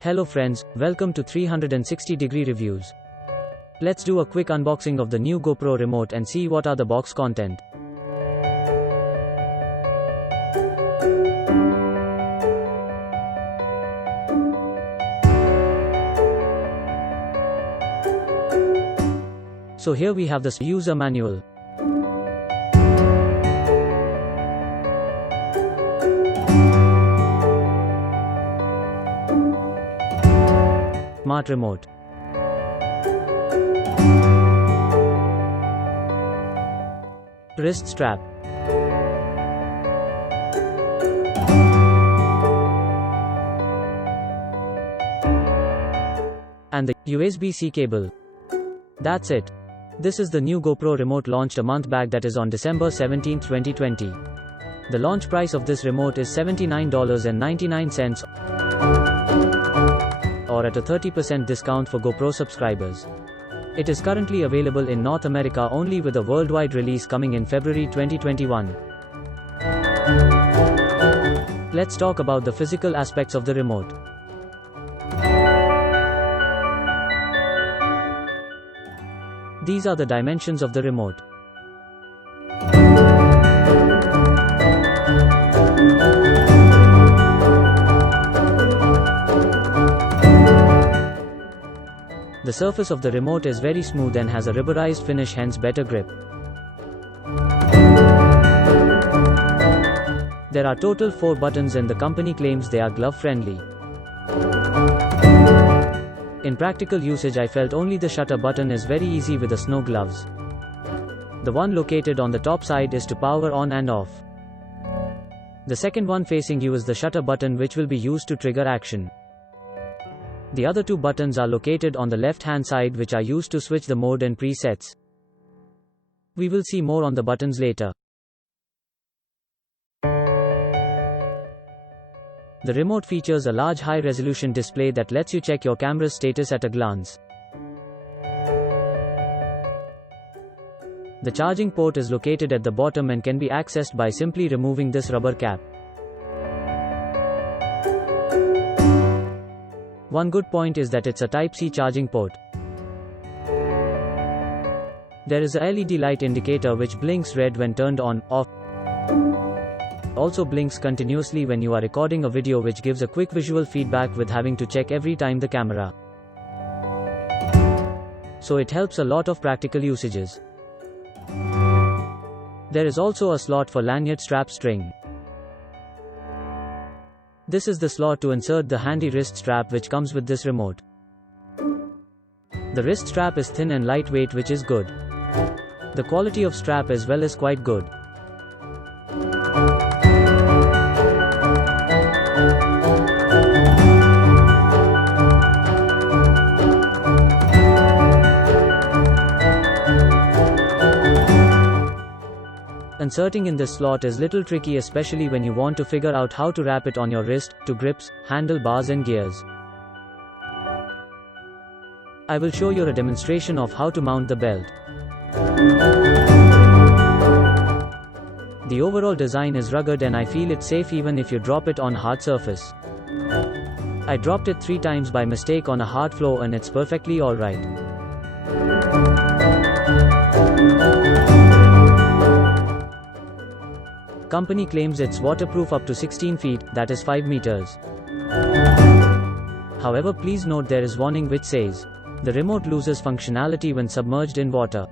Hello friends, welcome to 360-degree reviews. Let's do a quick unboxing of the new GoPro remote and see what are the box content. So here we have the user manual. Smart remote. Wrist strap. And the USB-C cable. That's it. This is the new GoPro remote launched a month back, that is on December 17, 2020. The launch price of this remote is $79.99 or at a 30% discount for GoPro subscribers. It is currently available in North America only, with a worldwide release coming in February 2021. Let's talk about the physical aspects of the remote. These are the dimensions of the remote. The surface of the remote is very smooth and has a rubberized finish, hence better grip. There are total 4 buttons and the company claims they are glove friendly. In practical usage, I felt only the shutter button is very easy with the snow gloves. The one located on the top side is to power on and off. The second one facing you is the shutter button, which will be used to trigger action. The other 2 buttons are located on the left-hand side, which are used to switch the mode and presets. We will see more on the buttons later. The remote features a large high-resolution display that lets you check your camera's status at a glance. The charging port is located at the bottom and can be accessed by simply removing this rubber cap. One good point is that it's a Type-C charging port. There is a LED light indicator which blinks red when turned on, off. Also blinks continuously when you are recording a video, which gives a quick visual feedback with having to check every time the camera. So it helps a lot of practical usages. There is also a slot for lanyard strap string. This is the slot to insert the handy wrist strap which comes with this remote. The wrist strap is thin and lightweight, which is good. The quality of strap as well is quite good. Inserting in this slot is little tricky, especially when you want to figure out how to wrap it on your wrist, to grips, handlebars and gears. I will show you a demonstration of how to mount the belt. The overall design is rugged and I feel it's safe even if you drop it on hard surface. I dropped it 3 times by mistake on a hard floor and it's perfectly alright. Company claims it's waterproof up to 16 feet, that is 5 meters. However, please note there is warning which says, the remote loses functionality when submerged in water.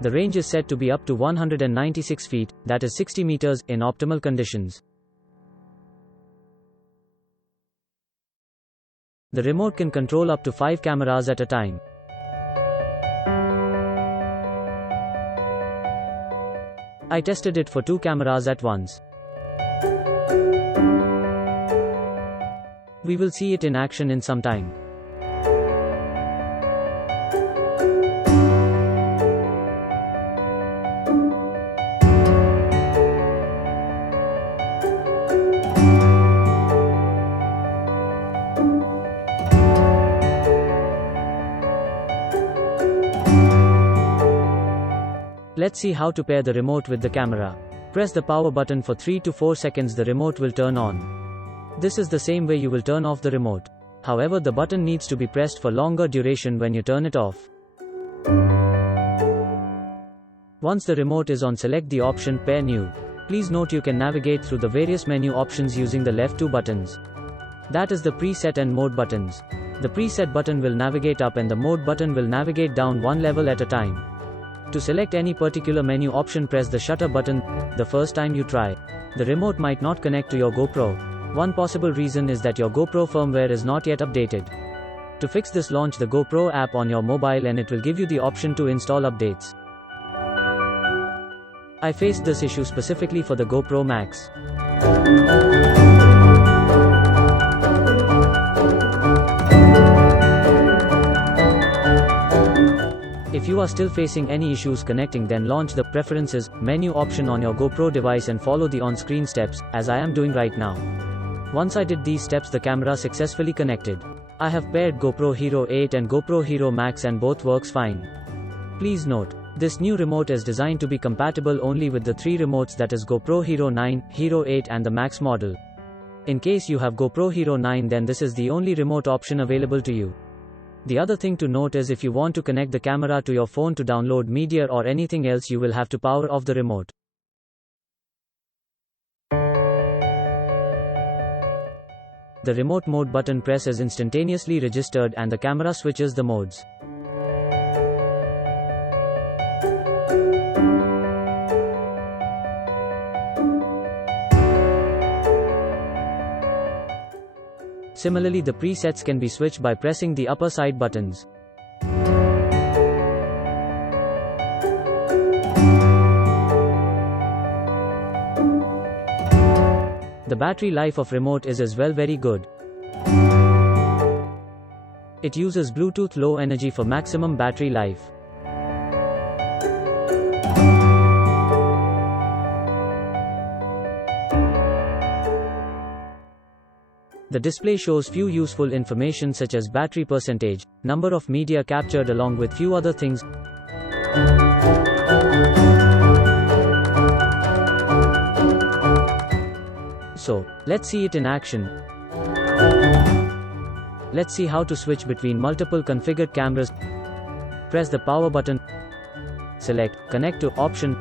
The range is said to be up to 196 feet, that is 60 meters, in optimal conditions. The remote can control up to 5 cameras at a time. I tested it for 2 cameras at once. We will see it in action in some time. Let's see how to pair the remote with the camera. Press the power button for 3 to 4 seconds, the remote will turn on. This is the same way you will turn off the remote. However, the button needs to be pressed for longer duration when you turn it off. Once the remote is on, select the option Pair New. Please note you can navigate through the various menu options using the left two buttons. That is the preset and mode buttons. The preset button will navigate up and the mode button will navigate down one level at a time. To select any particular menu option, press the shutter button the first time you try. The remote might not connect to your GoPro. One possible reason is that your GoPro firmware is not yet updated. To fix this, launch the GoPro app on your mobile and it will give you the option to install updates. I faced this issue specifically for the GoPro Max. If you are still facing any issues connecting, then launch the Preferences menu option on your GoPro device and follow the on-screen steps, as I am doing right now. Once I did these steps, the camera successfully connected. I have paired GoPro Hero 8 and GoPro Hero Max and both works fine. Please note, this new remote is designed to be compatible only with the 3 remotes, that is GoPro Hero 9, Hero 8 and the Max model. In case you have GoPro Hero 9, then this is the only remote option available to you. The other thing to note is if you want to connect the camera to your phone to download media or anything else, you will have to power off the remote. The remote mode button press is instantaneously registered and the camera switches the modes. Similarly, the presets can be switched by pressing the upper side buttons. The battery life of remote is as well very good. It uses Bluetooth Low Energy for maximum battery life. The display shows few useful information such as battery percentage, number of media captured along with few other things. So, let's see it in action. Let's see how to switch between multiple configured cameras. Press the power button. Select Connect to option.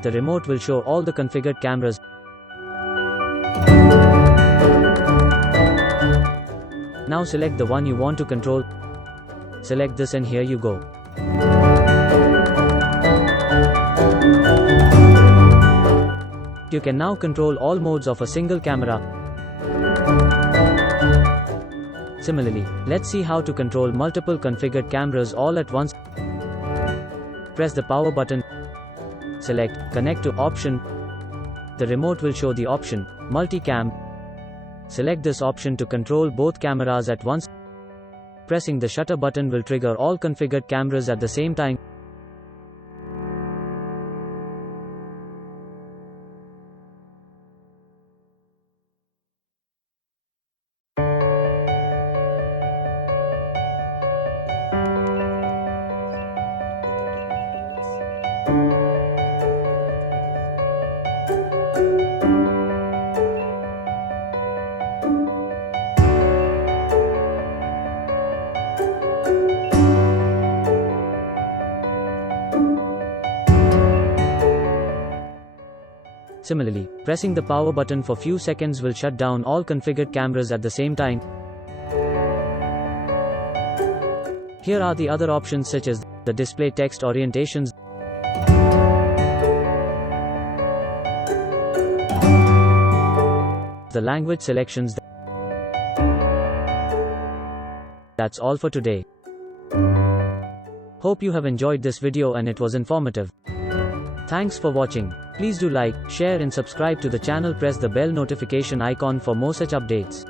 The remote will show all the configured cameras. Now select the one you want to control. Select this and here you go. You can now control all modes of a single camera. Similarly, let's see how to control multiple configured cameras all at once. Press the power button. Select Connect to option. The remote will show the option Multicam. Select this option to control both cameras at once. Pressing the shutter button will trigger all configured cameras at the same time. Similarly, pressing the power button for few seconds will shut down all configured cameras at the same time. Here are the other options such as the display text orientations, the language selections. That's all for today. Hope you have enjoyed this video and it was informative. Thanks for watching. Please do like, share and subscribe to the channel. Press the bell notification icon for more such updates.